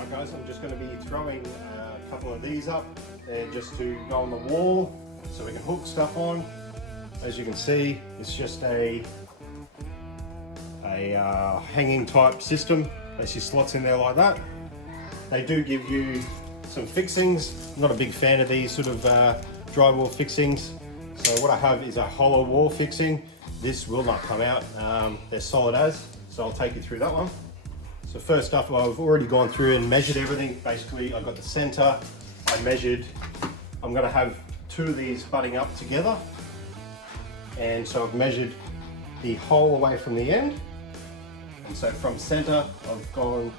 Right guys, I'm just going to be throwing a couple of these up there just to go on the wall so we can hook stuff on. As you can see, it's just a hanging type system. Basically slots in there like that. They do give you some fixings. I'm not a big fan of these sort of drywall fixings. So what I have is a hollow wall fixing. This will not come out. They're solid as, so I'll take you through that one. So first up, I've already gone through and measured everything. Basically, I've got the center. I measured, I'm gonna have two of these butting up together. And so I've measured the hole away from the end. And so from center, I've gone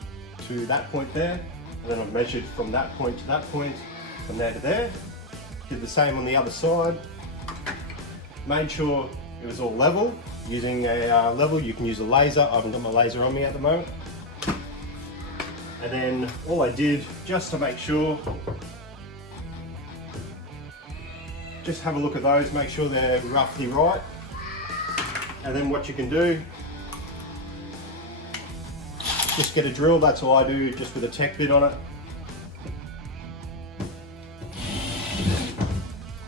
to that point there. And then I've measured from that point to that point, from there to there. Did the same on the other side. Made sure it was all level. Using a level, you can use a laser. I haven't got my laser on me at the moment. And then all I did, just to make sure, just have a look at those, make sure they're roughly right. And then what you can do, just get a drill. That's all I do, just with a tech bit on it.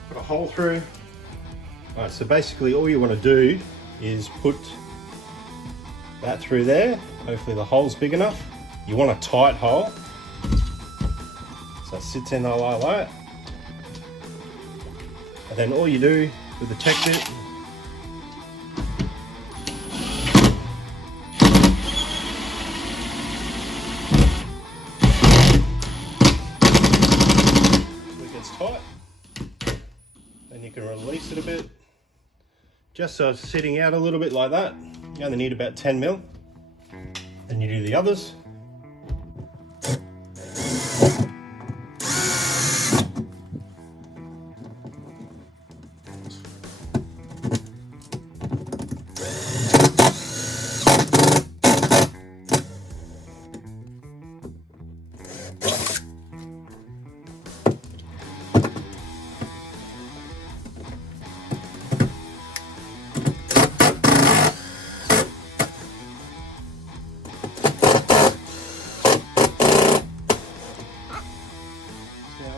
Put a hole through. All right, so basically all you want to do is put that through there. Hopefully the hole's big enough. You want a tight hole, so it sits in there like that. And then all you do with the tech bit, so it gets tight, then you can release it a bit, just so it's sitting out a little bit like that. You only need about 10 mil. Then you do the others.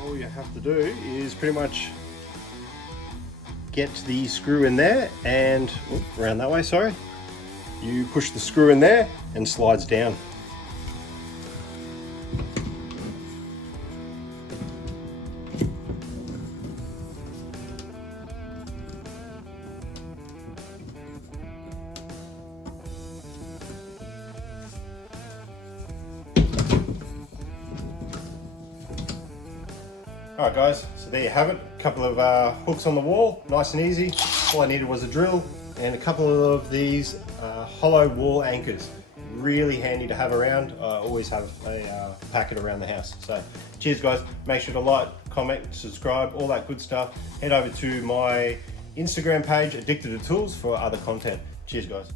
All you have to do is pretty much get the screw in there and around that way, sorry. You push the screw in there and slides down. Alright guys, so there you have it. A couple of hooks on the wall, nice and easy. All I needed was a drill and a couple of these hollow wall anchors. Really handy to have around. I always have a packet around the house. So cheers guys, make sure to like, comment, subscribe, all that good stuff. Head over to my Instagram page, Addicted to Tools, for other content. Cheers guys.